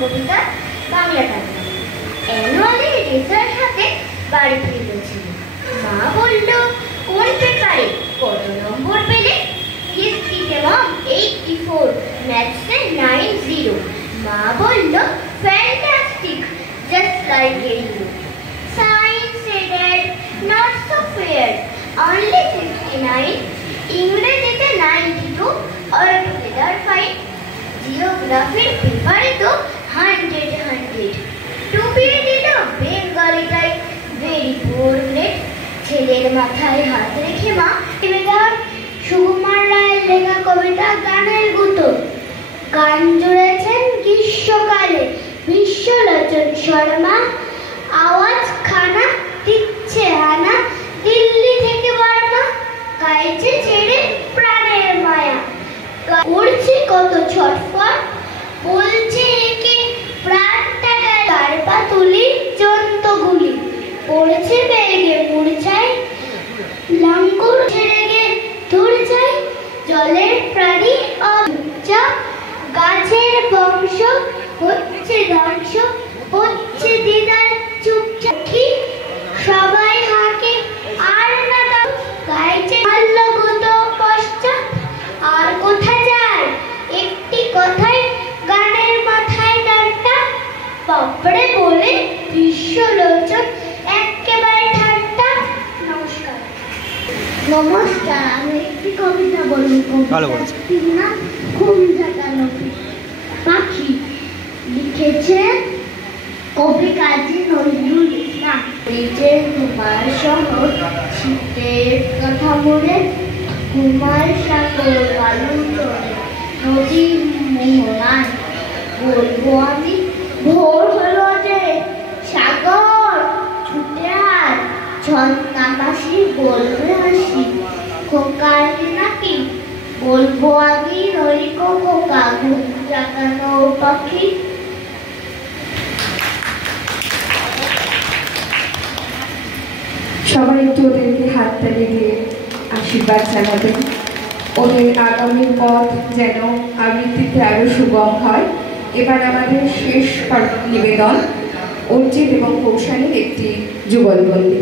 কবিতা বাংলা টাকা annually result হাতে বাড়ি ফিরেছিল। মা বলল, কোন পেপারে কত নম্বর পেলে? হিস্ট্রিতে মম 84, ম্যাথসে 90। মা বলল, fantastic, just like a hero. সায়েন্সে dad not so fair, only 69। ইংরেজিতে 92, অলটুগেদার ফাইন। জিওগ্রাফির পেপারে তো 100। টুপিয়ে দিল বেঙ্গলিটাই, ভেরি পোর গ্রেড। ছেলের মাথায় হাত রেখে মা দেওয়ার সুকুমার রায়ের লেখা কবিতা গানের গুতো। গান জুড়েছেন গ্রীষ্মকালে বিশ্বলোচন শর্মা। আওয়াজ খানা দিচ্ছে হানা, দিল্লি থেকে বর্মা। গাইছে ছেড়ে প্রাণের মায়া, করছে কত ছটফট। বলছে একে প্রাণটা গেল, তার পা তুলি জন্তগুলি। পড়েছে বেগে মূর্ছায়, লাঙ্গুর ছেড়ে গে ধূর্ছায়। জলের প্রাণী অচুপচাপ, গাছের বংশ হচ্ছে ধ্বংস। হচ্ছে দিদার চুপচাপ, সবাই হাঁকে আর না দাও। গাইছে মাল্যগত পশ্চাৎ, আর কোথা যায় একটি কথায় গানের মাথায় ডান্টা। বাপরে বলে বিশ্বলোচন একেবারে ঠাট্টা। নমস্কার। নমস্কার, আমি একটি কবিতা বলবো। না, ঘুম ঝাঁকানো পাখি, লিখেছেন কবি কাজী নজরুল ইসলাম। নিজের ঘুমার শহর, শীতের কথা মনে, ঘুমার সাগর বালু চলে, নদী মোহনায়। বলবো আমি, ভোর হলো যে সাগর ছুটে আয়। ছন্নাবাসী বলবে হাসি, খোকার নাকি? বলবো আমি নলিকো খোকা, ঘুম জাগানো পাখি। সবাই একটু ওদেরকে হাততালি দিয়ে আশীর্বাদ জানাবেন। ওদের আগামীর পথ যেন আবৃত্তিতে আরো সুগম হয়। এবার আমাদের শেষ নিবেদন অর্জিত এবং কৌশালীর একটি যুগলবন্দি।